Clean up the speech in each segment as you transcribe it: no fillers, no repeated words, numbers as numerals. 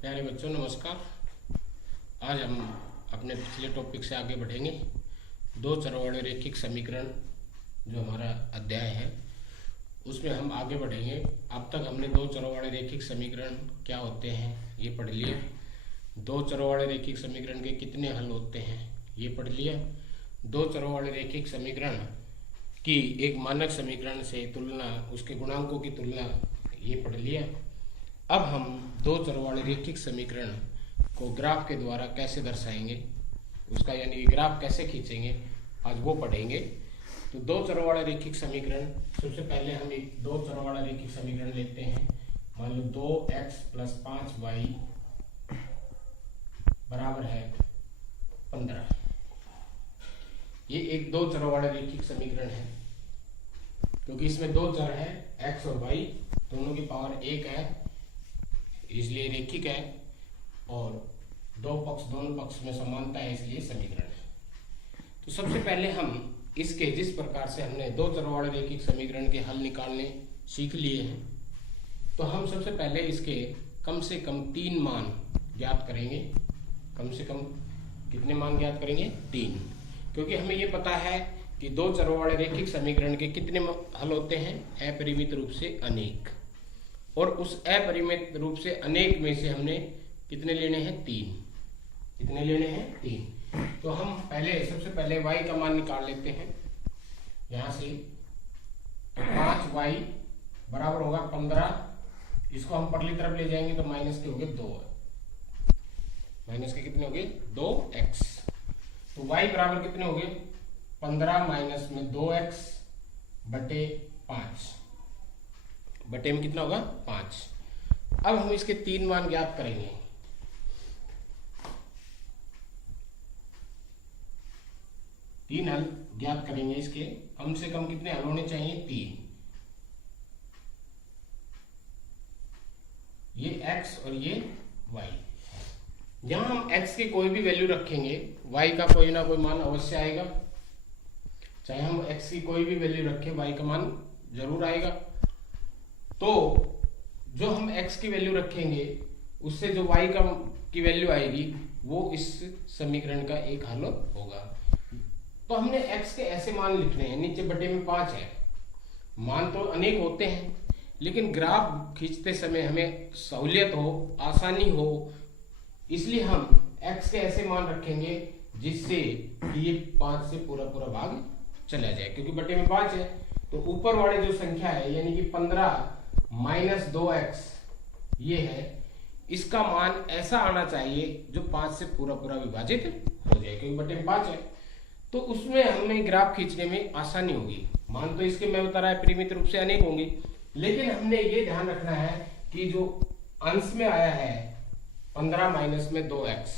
प्यारे बच्चों नमस्कार। आज हम अपने पिछले टॉपिक से आगे बढ़ेंगे। दो चरों वाले रैखिक समीकरण जो हमारा अध्याय है उसमें हम आगे बढ़ेंगे। अब तक हमने दो चरों वाले रैखिक समीकरण क्या होते हैं ये पढ़ लिया। दो चरों वाले रैखिक समीकरण के कितने हल होते हैं ये पढ़ लिया। दो चरों वाले रैखिक समीकरण की एक मानक समीकरण से तुलना, उसके गुणांकों की तुलना ये पढ़ लिया। अब हम दो चरों वाले रैखिक समीकरण को ग्राफ के द्वारा कैसे दर्शाएंगे, उसका यानी कि ग्राफ कैसे खींचेंगे, आज वो पढ़ेंगे। तो दो चरों वाला रैखिक समीकरण, सबसे पहले हम एक दो चरों वाला रैखिक समीकरण लेते हैं। मान लो 2x + 5y बराबर है 15। ये एक दो चरों वाला रैखिक समीकरण है क्योंकि इसमें दो चर है x और y, दोनों की पावर 1 है, इसलिए रैखिक है और दोनों पक्ष में समानता है, इसलिए समीकरण है। तो सबसे पहले हम इसके, जिस प्रकार से हमने दो चरों वाले रैखिक समीकरण के हल निकालने सीख लिए हैं, तो हम सबसे पहले इसके कम से कम 3 मान ज्ञात करेंगे। कम से कम कितने मान ज्ञात करेंगे? 3, क्योंकि हमें ये पता है कि दो चरों वाले रैखिक समीकरण के कितने हल होते हैं? अपरिमित रूप से अनेक। और उस अपरिमित रूप से अनेक में से हमने कितने लेने हैं? 3। कितने लेने हैं? 3। तो हम सबसे पहले y का मान निकाल लेते हैं यहां से। तो 5y बराबर होगा 15। इसको हम परली तरफ ले जाएंगे तो माइनस के हो गए 2। माइनस के कितने हो गए? 2x। तो y बराबर कितने हो गए? 15 माइनस में 2x बटे 5 बटे में कितना होगा? 5। अब हम इसके 3 मान ज्ञात करेंगे। 3 हल ज्ञात करेंगे। इसके कम से कम कितने हल होने चाहिए? 3। ये x और ये y। यहां हम x की कोई भी वैल्यू रखेंगे, y का कोई ना कोई मान अवश्य आएगा। चाहे हम x की कोई भी वैल्यू रखें, y का मान जरूर आएगा। तो जो हम x की वैल्यू रखेंगे उससे जो y की वैल्यू आएगी वो इस समीकरण का एक हल होगा। तो हमने x के ऐसे मान लिखने हैं, नीचे बटे में 5 है। मान तो अनेक होते हैं लेकिन ग्राफ खींचते समय हमें सहूलियत हो, आसानी हो, इसलिए हम x के ऐसे मान रखेंगे जिससे ये 5 से पूरा भाग चला जाए, क्योंकि बटे में 5 है। तो ऊपर वाले जो संख्या है यानी कि 15 माइनस 2x ये है, इसका मान ऐसा आना चाहिए जो 5 से पूरा विभाजित हो जाए, क्योंकि बटे में 5 है। तो उसमें हमें ग्राफ खींचने में आसानी होगी। मान तो इसके मैं बता रहा है परिमित रूप से अनेक होंगे, लेकिन हमने ये ध्यान रखना है कि जो अंश में आया है 15 माइनस में 2x,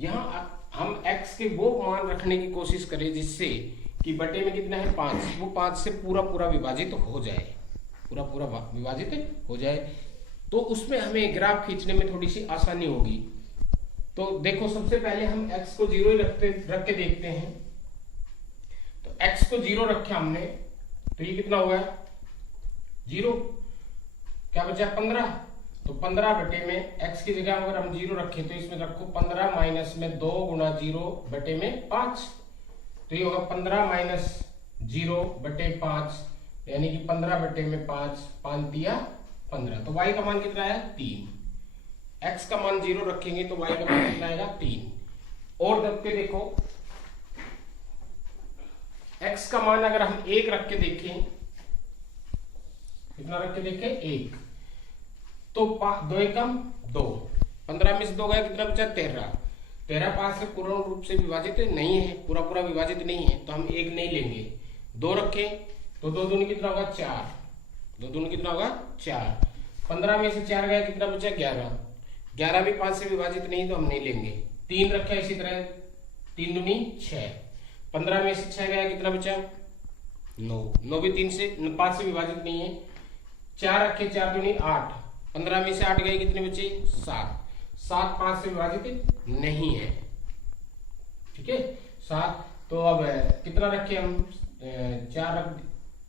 यहाँ हम x के वो मान रखने की कोशिश करें जिससे कि बटे में कितना है? 5, वो 5 से पूरा विभाजित हो जाए, पूरा विभाजित हो जाए। तो उसमें हमें ग्राफ खींचने में थोड़ी सी आसानी होगी। तो देखो, सबसे पहले हम x को 0 रख के देखते हैं। तो x को 0 रखा हमने, तो ये कितना हुआ? 0। क्या बचा? 15। तो 15 बटे में x की जगह अगर हम 0 रखें तो इसमें रखो 15 माइनस में 2 गुणा 0 बटे में 5। तो ये होगा 15 माइनस 0 बटे 5, यानी कि 15 बटे में 5, 5 दिया 15। तो y का मान कितना आया? 3। x का मान 0 रखेंगे तो y का मान कितना आएगा? 3। और रख के देखो, x का मान अगर हम 1 रख के देखें, कितना रख के देखें? 1। तो 2 एकम 2, 15 में से 2 गया, कितना बचा? 13। 13 5 से पूर्ण रूप से विभाजित नहीं है, पूरा विभाजित नहीं है, तो हम 1 नहीं लेंगे। 2 रखें तो 2 दूनी कितना होगा? 4। 2 दूनी कितना होगा? 4। 15 में से 4 गया, कितना बचा? 11। 11 भी 5 से विभाजित नहीं, तो हम नहीं लेंगे। 3 रखा इसी तरह, 3 दूनी 6। 15 में से 6 गया, कितना बचा? 9। 9 भी 5 से विभाजित नहीं है। 4 रखे, 4 दूनी 8। 15 में से 8 गए, कितने बचे? 7। 7 5 से विभाजित नहीं है, ठीक है, 7। तो अब कितना रखे हम? 4 रख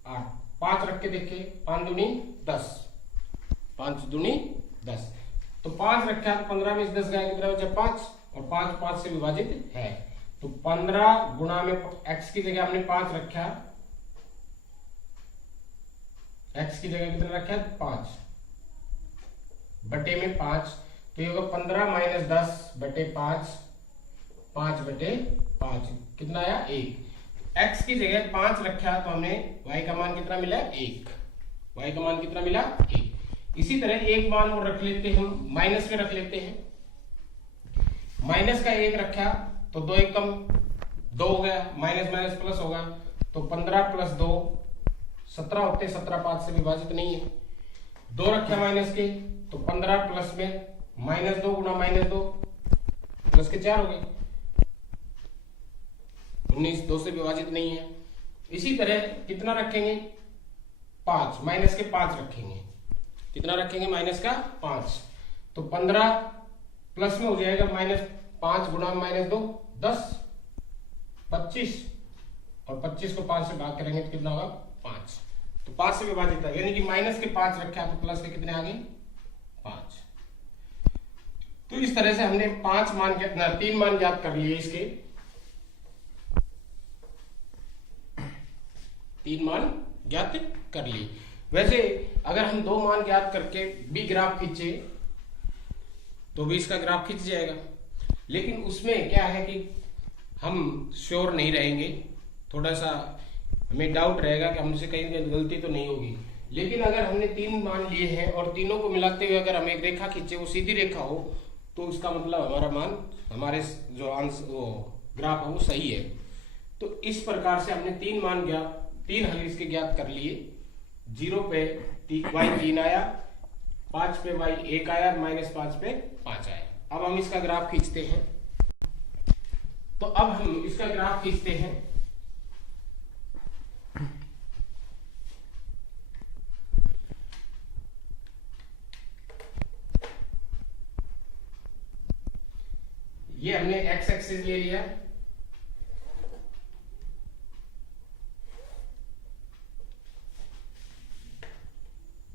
8, 5 रख के देखे, 5 दूनी 10, 5 दूनी 10। तो 5 रखा, 15 में 10 गया, कितना बचा 5, और 5 5 से विभाजित है, तो 15 गुणा में x की जगह हमने 5 रखा, x की जगह कितना रखा 5 बटे में 5, तो ये होगा 15 माइनस 10 बटे 5, 5 बटे 5, कितना आया 1। x की जगह 5 रखा तो हमने y का मान कितना मिला 1, y का मान कितना मिला 1। इसी तरह एक मान और रख लेते हैं हम, माइनस में रख लेते हैं, माइनस का 1 रखा तो 2 1 कम 2 हो गया, माइनस माइनस प्लस होगा, तो 15 प्लस 2 17 होते, 17 5 से विभाजित नहीं है, 2 रखा माइनस के, तो 15 प्लस में माइनस 2 गुणा माइनस 2 प्लस के 4 हो गए, 19 2 से विभाजित नहीं है। इसी तरह कितना रखेंगे 5, माइनस के 5 रखेंगे, कितना रखेंगे माइनस का 5, तो 15 प्लस में हो जाएगा माइनस 5 गुणा माइनस 2 10 25, और 25 को 5 से भाग करेंगे तो कितना होगा 5, तो 5 से विभाजित है, यानी कि माइनस के 5 रखे तो प्लस के कितने आ गए 5। तो इस तरह से हमने 5 मान कितना 3 मान ज्ञात कर लिए, इसके 3 मान ज्ञात कर लिए। वैसे अगर हम 2 मान ज्ञात करके भी ग्राफ खींचे तो भी इसका ग्राफ खींच जाएगा, लेकिन उसमें क्या है कि हम श्योर नहीं रहेंगे, थोड़ा सा हमें डाउट रहेगा कि हमसे कहीं गलती तो नहीं होगी। लेकिन अगर हमने 3 मान लिए हैं और तीनों को मिलाते हुए अगर हम एक रेखा खींचे, वो सीधी रेखा हो, तो उसका मतलब हमारा मान, हमारे जो आंसर वो ग्राफ है वो सही है। तो इस प्रकार से हमने 3 मान ज्ञात, 3 हल इसके ज्ञात कर लिए। 0 पे y 3 आया, 5 पे y 1 आया, -5 पे 5 आया। अब हम इसका ग्राफ खींचते हैं, तो अब हम इसका ग्राफ खींचते हैं। ये हमने x एक्सिस ले लिया,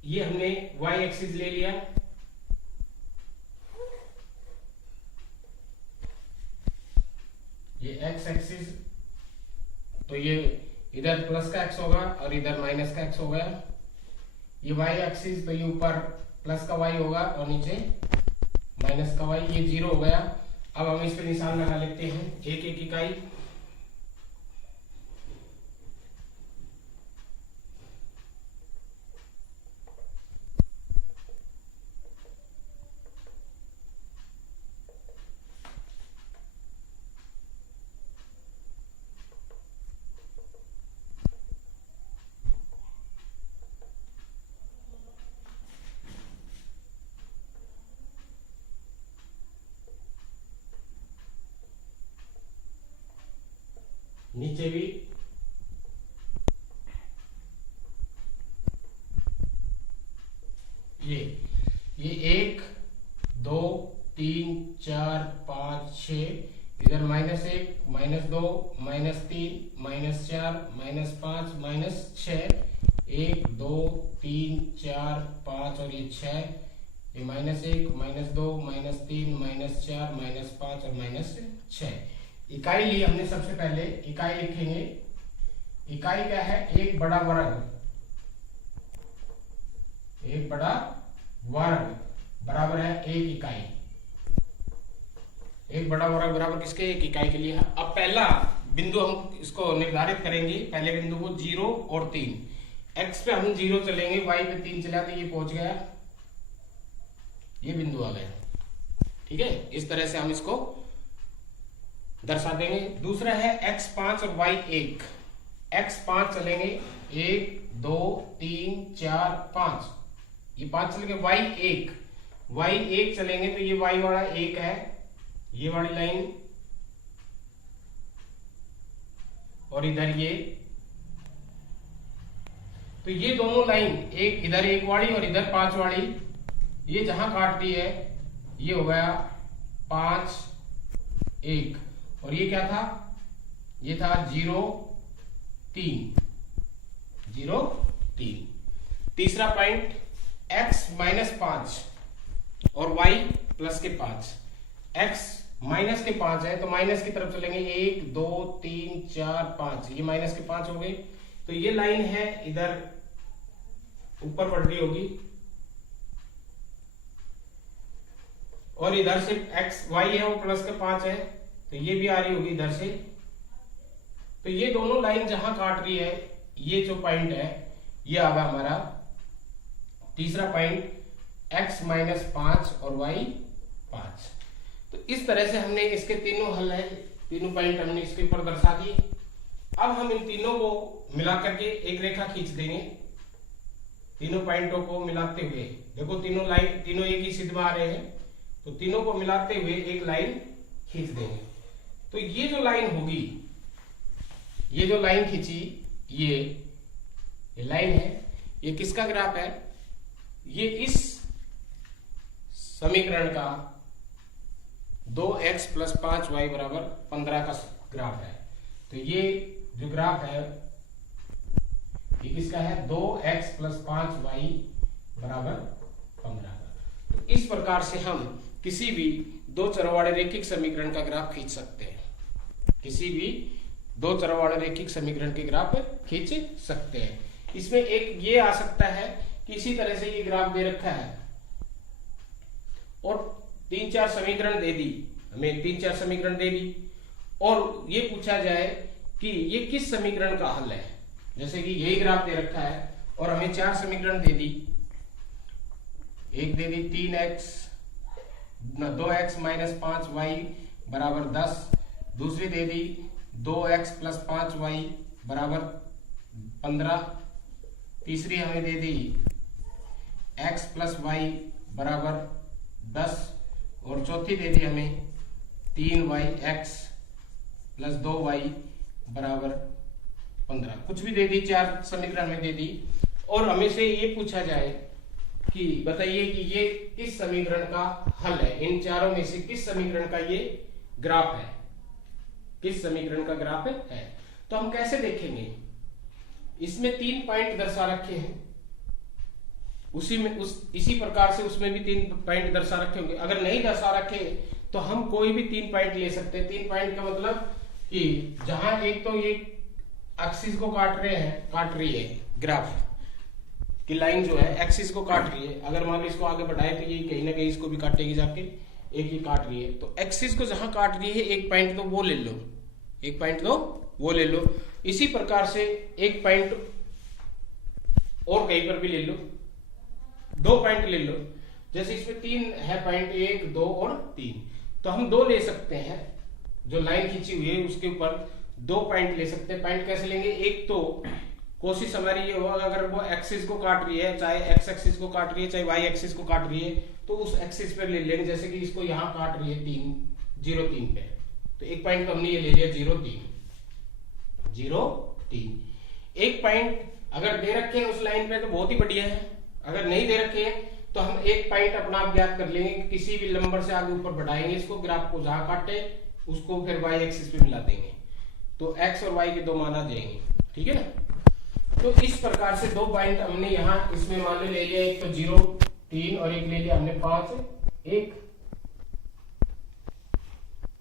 ये हमने y एक्सिस ले लिया, ये x एक्सिस, तो ये इधर प्लस का x होगा और इधर माइनस का x हो गया। ये y एक्सिस, तो ये ऊपर प्लस का y होगा और नीचे माइनस का y, ये 0 हो गया। अब हम इस पे निशान लगा लेते हैं, 1 1 इकाई, नीचे भी ये 1 2 3 4 5 6, इधर -1 -2 -3 -4 -5 -6, 1 2 3 4 5 और ये 6, ये -1 -2 -3 -4 -5 और -6। इकाई ली हमने, सबसे पहले इकाई लिखेंगे। इकाई क्या है, 1 बड़ा वर्ग, 1 बड़ा वर्ग बराबर है 1 इकाई। 1 बड़ा वर्ग बराबर किसके, 1 इकाई के लिए। अब पहला बिंदु हम इसको निर्धारित करेंगे, पहले बिंदु को 0 और 3। x पे हम 0 चलेंगे, y पे 3 चला तो ये पहुंच गया, ये बिंदु आ गया। ठीक है, इस तरह से हम इसको दर्शा देंगे। दूसरा है x 5 और y 1। x 5 चलेंगे, 1 2 3 4 5, ये 5 चलेंगे, y 1 चलेंगे तो ये y वाला 1 है, ये वाली लाइन, और इधर ये, तो ये दोनों लाइन, एक इधर 1 वाली और इधर 5 वाली, ये जहां काटती है ये हो गया 5 1, और ये क्या था, ये था 0 3 0 3। तीसरा पॉइंट x -5, और y प्लस के 5, x माइनस के 5 है तो माइनस की तरफ चलेंगे, 1 2 3 4 5, ये माइनस के 5 हो गए। तो ये लाइन है इधर ऊपर बढ़ रही होगी और इधर से x y है वो प्लस के 5 है तो ये भी आ रही होगी इधर से। तो ये दोनों लाइन जहां काट रही है, ये जो पॉइंट है ये आ गया हमारा तीसरा पॉइंट, x माइनस 5 और y 5। तो इस तरह से हमने इसके तीनों हल है, तीनों पॉइंट हमने इसके ऊपर दर्शा दिए। अब हम इन तीनों को मिला करके एक रेखा खींच देंगे, तीनों पॉइंटों को मिलाते हुए। देखो तीनों लाइन, तीनों एक ही सिद्ध में आ रहे हैं, तो तीनों को मिलाते हुए एक लाइन खींच देंगे। तो ये जो लाइन होगी, ये जो लाइन खींची, ये लाइन है, ये किसका ग्राफ है? ये इस समीकरण का 2x प्लस 5y बराबर 15 का ग्राफ है। तो ये जो ग्राफ है ये किसका है? 2x प्लस 5y बराबर 15 का। तो इस प्रकार से हम किसी भी दो चरों वाले रैखिक समीकरण का ग्राफ खींच सकते हैं, किसी भी दो चरों वाले रैखिक समीकरण के ग्राफ खींच सकते हैं। इसमें एक ये आ सकता है कि इसी तरह से ये ग्राफ दे रखा है और 3-4 समीकरण दे दी, हमें 3-4 समीकरण दे दी और ये पूछा जाए कि ये किस समीकरण का हल है। जैसे कि यही ग्राफ दे रखा है और हमें 4 समीकरण दे दी, एक दे दी 3x 2x माइनस 5y बराबर 10, दूसरी दे दी 2x प्लस 5y बराबर 15, तीसरी हमें दे दी x प्लस y बराबर 10 और चौथी दे दी हमें 3yx प्लस 2y बराबर 15। कुछ भी दे दी, 4 समीकरण में दे दी और हमें से ये पूछा जाए कि बताइए कि ये किस समीकरण का हल है, इन चारों में से किस समीकरण का ये ग्राफ है, किस समीकरण का ग्राफ है। तो हम कैसे देखेंगे? इसमें 3 पॉइंट दर्शा रखे हैं, उसी में इसी प्रकार से उसमें भी 3 पॉइंट दर्शा रखे होंगे। अगर नहीं दर्शा रखे तो हम कोई भी 3 पॉइंट ले सकते हैं। 3 पॉइंट का मतलब कि जहां एक तो ये एक्सिस को काट रही है ग्राफ की लाइन जो है एक्सिस को काट रही है। अगर मान लो इसको आगे बढ़ाए तो ये कहीं ना कहीं इसको भी काटेगी जाके, एक ही काट रही है। तो एक्सिस को जहां काट रही है एक पॉइंट तो वो ले लो, एक पॉइंट तो वो ले लो। इसी प्रकार से एक पॉइंट और कहीं पर भी ले लो, 2 पॉइंट ले लो। जैसे इसमें 3 है पॉइंट, 1 2 और 3, तो हम 2 ले सकते हैं। जो लाइन खींची हुई है उसके ऊपर 2 पॉइंट ले सकते हैं। पॉइंट कैसे लेंगे? एक तो कोशिश हमारी ये होगा अगर वो एक्सिस को काट रही है, चाहे एक्स एक्सिस को काट रही है चाहे वाई एक्सिस को काट रही है, तो उस एक्सिस पर ले लेंगे। जैसे कि इसको यहाँ काट रही है 0 3 पे, तो एक पॉइंट तो हमने ये ले लिया 0 3। एक पॉइंट अगर दे रखे हैं उस लाइन पे तो बहुत ही बढ़िया है, अगर नहीं दे रखे हैं तो हम एक पॉइंट अपना आप ज्ञात कर लेंगे, किसी भी नंबर से आगे ऊपर बढ़ाएंगे इसको, ग्राफ को जहां काटे उसको फिर वाई एक्सिस पे मिला देंगे, तो एक्स और वाई के 2 मान आ जाएंगे। ठीक है ना? तो इस प्रकार से 2 पॉइंट हमने यहाँ इसमें मान लो ले लिया, एक तो 0 3 और एक ले लिया हमने 5 1।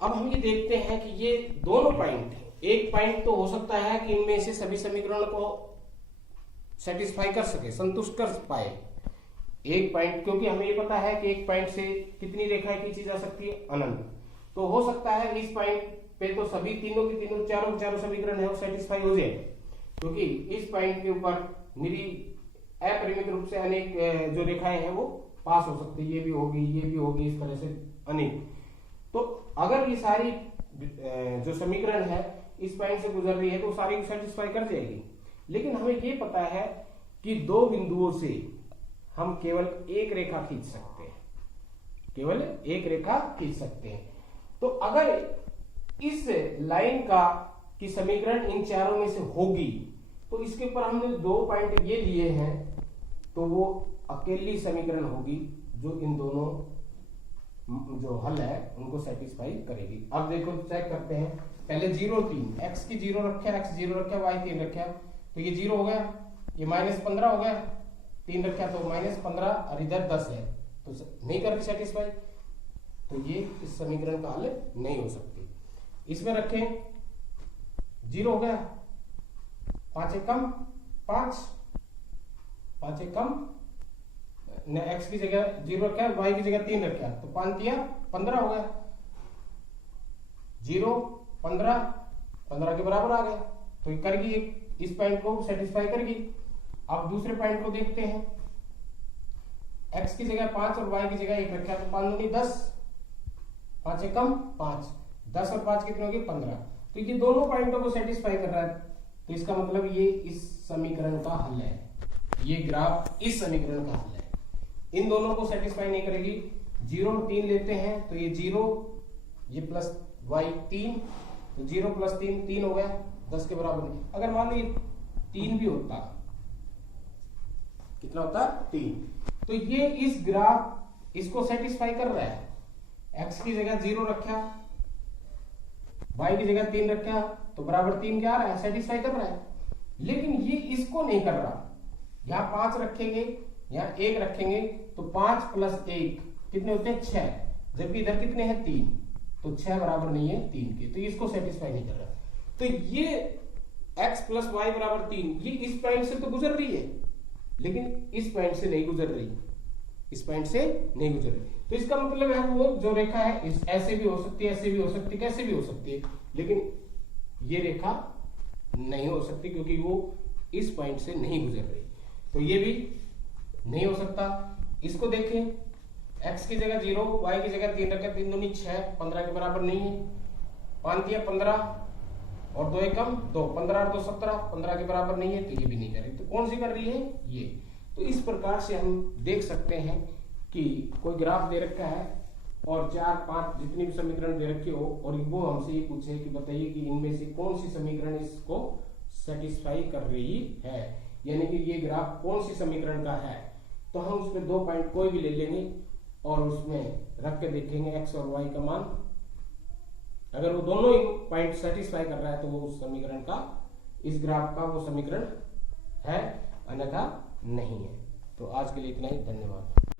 अब हम ये देखते हैं कि ये दोनों पॉइंट, एक पॉइंट तो हो सकता है कि इनमें से सभी समीकरणों को सेटिस्फाई कर सके, संतुष्ट कर पाए एक पॉइंट, क्योंकि हमें ये पता है कि एक पॉइंट से कितनी रेखाएं खींची जा सकती है? अनंत। तो हो सकता है इस पॉइंट पे तो सभी तीनों के तीनों चारों समीकरण है वो सेटिस्फाई हो जाए, क्योंकि इस पॉइंट के ऊपर मेरी अपरिमित रूप से अनेक जो रेखाएं हैं वो पास हो सकती है, ये भी होगी, इस तरह से अनेक। तो अगर ये सारी जो समीकरण है इस पॉइंट से गुजर रही है तो सारी सेटिस्फाई कर जाएगी। लेकिन हमें ये पता है कि 2 बिंदुओं से हम केवल एक रेखा खींच सकते हैं, केवल एक रेखा खींच सकते हैं। तो अगर इस लाइन का की समीकरण इन चारों में से होगी तो इसके ऊपर हमने 2 पॉइंट ये लिए हैं, तो वो अकेली समीकरण होगी जो इन दोनों जो हल है उनको सेटिस्फाई करेगी। अब देखो चेक करते हैं, पहले 0 3, x की 0 रखा, x 0 रखा, y 3 रखा, तो ये 0 हो गया, ये -15 हो गया, 3 रखा तो -15 और इधर 10 है, तो नहीं करके सेटिस्फाई, तो ये इस समीकरण का हल नहीं हो सकती। इसमें रखें 0 हो गया, 5 एकम 5, 5 एकम x की जगह 0 रखा है, y की जगह 3 रखा है, तो 5 दिया 15 हो गया, 0 15 15 के बराबर आ गया, तो ये करेगी, इस पॉइंट को सेटिस्फाई करेगी। अब दूसरे पॉइंट को देखते हैं, x की जगह 5 और y की जगह 1 रखा है, तो 5 दूनी 10, 5 एकम 5, 10 और 5 कितने हो गए 15, तो ये दोनों पॉइंटों को सेटिस्फाई कर रहा है, तो इसका मतलब ये इस समीकरण का हल है, ये ग्राफ इस समीकरण का हल है। इन दोनों को सेटिस्फाई नहीं करेगी, 0 3 लेते हैं तो ये 0, ये प्लस y 3, तो 0 प्लस 3 3 हो गया, 10 के बराबर नहीं। अगर मान लो ये 3 भी होता, कितना होता 3, तो ये इस ग्राफ इसको सेटिस्फाई कर रहा है, x की जगह 0 रखा, y की जगह 3 रखा, तो बराबर 3 क्या आ रहा है, सेटिस्फाई कर रहा है। लेकिन ये इसको नहीं कर रहा, यहां 5 रखेंगे, यहां 1 रखेंगे, तो 5 प्लस 1 कितने होते हैं 6, जबकि इधर कितने हैं 3, तो 6 बराबर नहीं है 3 के, तो इसको सेटिस्फाई नहीं कर रहा। तो ये x प्लस वाई बराबर 3, ये इस पॉइंट से तो गुजर रही है, लेकिन इस पॉइंट से नहीं गुजर रही, इस पॉइंट से नहीं गुजर रही। तो इसका मतलब है वो जो रेखा है इस ऐसे भी हो सकती है, ऐसे भी हो सकती है, कैसे भी हो सकती है, लेकिन ये रेखा नहीं हो सकती क्योंकि वो इस पॉइंट से नहीं गुजर रही, तो ये भी नहीं हो सकता। इसको देखें, x की जगह 0, y की जगह 3 रखा, 3 दूनी 6, 15 के बराबर नहीं है, 5 दिया 15 और 2 एकम 2, 15 और 2 17, 15 के बराबर नहीं है, तो ये भी नहीं कर रही। तो कौन सी कर रही है, ये। तो इस प्रकार से हम देख सकते हैं कि कोई ग्राफ दे रखा है और 4 5 जितनी भी समीकरण दे रखे हो, और वो हमसे ये पूछे कि बताइए कि इनमें से कौन सी समीकरण इसको सेटिस्फाई कर रही है, यानी कि ये ग्राफ कौन सी समीकरण का है। तो हम उसमें 2 पॉइंट कोई भी ले लेंगे और उसमें रख के देखेंगे x और y का मान, अगर वो दोनों ही पॉइंट सेटिस्फाई कर रहा है तो वो उस समीकरण का, इस ग्राफ का वो समीकरण है, अन्यथा नहीं है। तो आज के लिए इतना ही, धन्यवाद।